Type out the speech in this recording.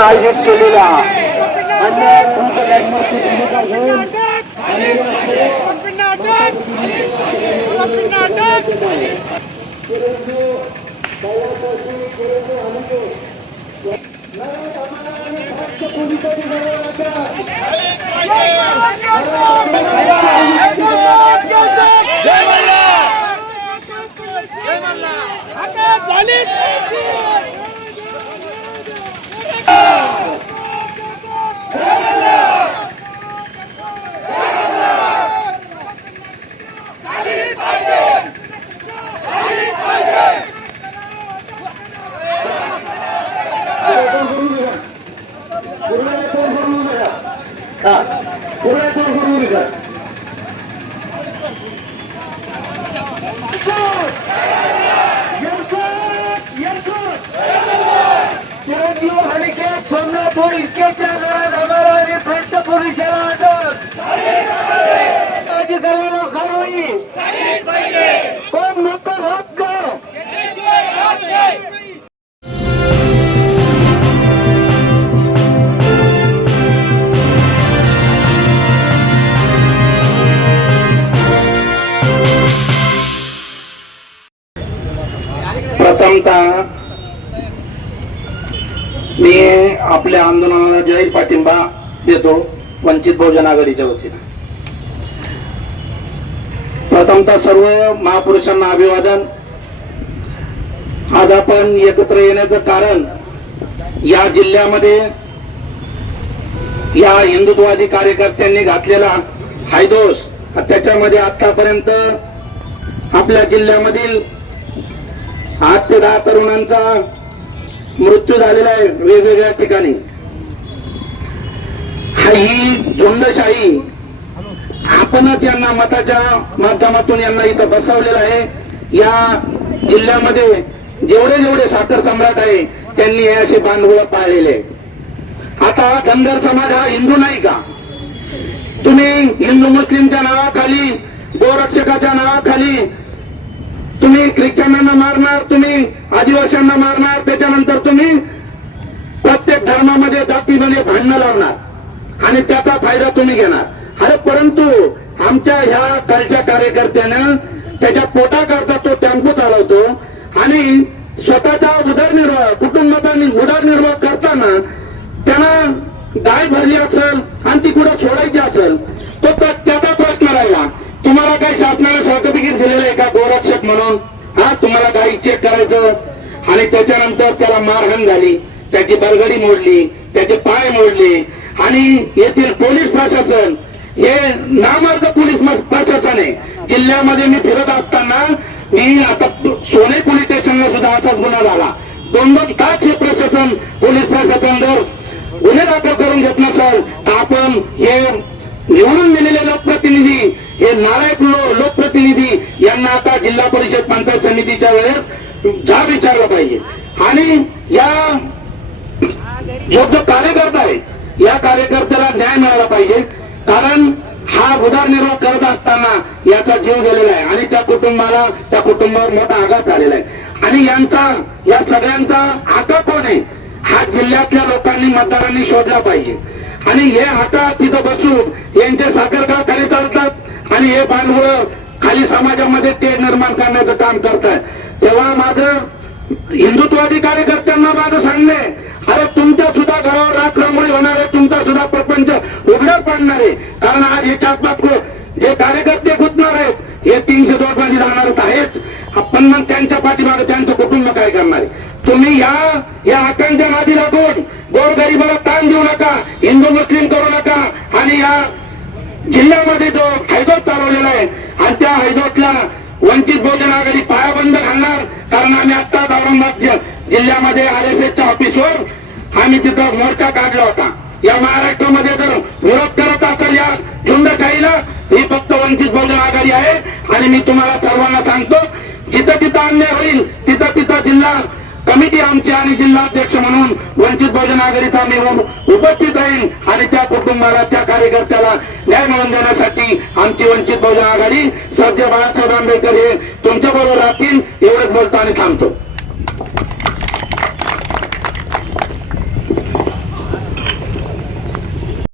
तर आयोजित केलेल्या अन्य हा पूर्ण करून घ्या. चिरंजीव हलिके सोमनाथपूर इतकेच्या घरात आम्हाला आणि भ्रष्ट पोलिसाला अटक अधिकाऱ्याला कारवाई कोण होत प्रथमतः मी आपल्या आंदोलनाला जाहीर पाठिंबा देतो वंचित बहुजन आघाडीच्या वतीनं. प्रथमतः सर्व महापुरुषांना अभिवादन. आज आपण एकत्र येण्याचं कारण या जिल्ह्यामध्ये या हिंदुत्ववादी कार्यकर्त्यांनी घातलेला हायदोस त्याच्यामध्ये आतापर्यंत आपल्या जिल्ह्यामधील आठ ते दहा तरुणांचा मृत्यू झालेला आहे वेगवेगळ्या ठिकाणी. ही झुंडशाही आपणच यांना मताच्या माध्यमातून यांना इथं बसवलेलं आहे. या जिल्ह्यामध्ये जेवढे जेवढे साखर सम्राट आहे त्यांनी हे असे बांधवळ पाळलेले आता धनगर समाज हा हिंदू नाही का? तुम्ही हिंदू मुस्लिमच्या नावाखाली गोरक्षकाच्या नावाखाली तुम्ही ख्रिश्चनांना मारणार तुम्ही आदिवासींना मारणार त्याच्यानंतर तुम्ही प्रत्येक धर्मामध्ये जातीमध्ये भांडणं लावणार आणि त्याचा फायदा तुम्ही घेणार. अरे परंतु आमच्या ह्या कालच्या कार्यकर्त्यानं त्याच्या पोटाकरता तो टेम्पो चालवतो आणि स्वतःचा उदरनिर्वाह कुटुंबाचा उदरनिर्वाह करताना त्यांना गाय भरली असेल आणि ती कुठं सोडायची असेल तो त्याचा प्रश्न राहिला. तुम्हाला काही शासनाला सर्टिफिकेट दिलेलं आहे का? गोरक्षक म्हणून? हा तुम्हाला काही चेक करायचं. आणि त्याच्यानंतर त्याला मारहाण झाली. त्याची बरगडी मोडली. त्याचे पाय मोडले. आणि येथील पोलीस प्रशासन हे नामार्ग पोलीस प्रशासन आहे जिल्ह्यामध्ये मी फिरत असताना मी आता सोने पोलीस स्टेशनला सुद्धा असाच गुन्हा झाला. दोन दोन तास हे प्रशासन पोलीस प्रशासन जर गुन्हे दाखल करून घेत नसेल तर आपण हे निवडून दिलेले लोकप्रतिनिधी हे नालायक लोकप्रतिनिधी यांना आता जिल्हा परिषद पंचायत समितीच्या वेळेस जाब विचारला पाहिजे. आणि या जो जो कार्यकर्ता आहे या कार्यकर्त्याला न्याय मिळाला पाहिजे. कारण हा उदारनिर्वाह करत असताना याचा जीव गेलेला आहे आणि त्या कुटुंबाला त्या कुटुंबावर मोठा आघात झालेला आहे. आणि यांचा या सगळ्यांचा आका कोण आहे? हा जिल्ह्यातल्या लोकांनी मतदारांनी शोधला पाहिजे. आणि हे आता तिथं बसून यांचे साखर कारखाने चालतात आणि हे भांडवळ खाली समाजामध्ये ते निर्माण करण्याचं काम करतात तेव्हा माझं हिंदुत्वादी कार्यकर्त्यांना माझं सांगणे अरे तुमच्या सुद्धा घरावर राख होणार आहे तुमचा सुद्धा प्रपंच उघड्यावर पडणार आहे. कारण आज हे चार जे कार्यकर्ते गुंतणार आहेत हे तीनशे दोन मध्ये जाणारच आहेच. पण मग त्यांच्या पाठीमागे त्यांचं कुटुंब काय करणार आहे? तुम्ही या या आकांक्षा नादी लागून गोरगरीबाला ताण देऊ नका हिंदू मुस्लिम करू नका. आणि या जिल्ह्यामध्ये जो हायदोस चालवलेला आहे आणि त्या हायदोसला वंचित बहुजन आघाडी पायाबंद घालणार कारण आम्ही आत्ताच औरंगाबाद जिल्ह्यामध्ये आर एस एसच्या ऑफिसवर आम्ही तिथं मोर्चा काढला होता. या महाराष्ट्रामध्ये जर विरोध करत असेल या झुंडशाहीला ही फक्त वंचित बहुजन आघाडी आहे. आणि मी तुम्हाला सर्वांना सांगतो जिथं तिथं अन्याय होईल तिथं तिथं जिल्हा कमिटी आमची आणि जिल्हाध्यक्ष म्हणून वंचित बहुजन आघाडीचा मी उपस्थित राहील आणि त्या कुटुंबाला त्या कार्यकर्त्याला न्याय मिळवून देण्यासाठी आमची वंचित बहुजन आघाडी सध्या बाळासाहेब आंबेडकर हे तुमच्या बरोबर राहतील एवढंच बोलतो आणि थांबतो.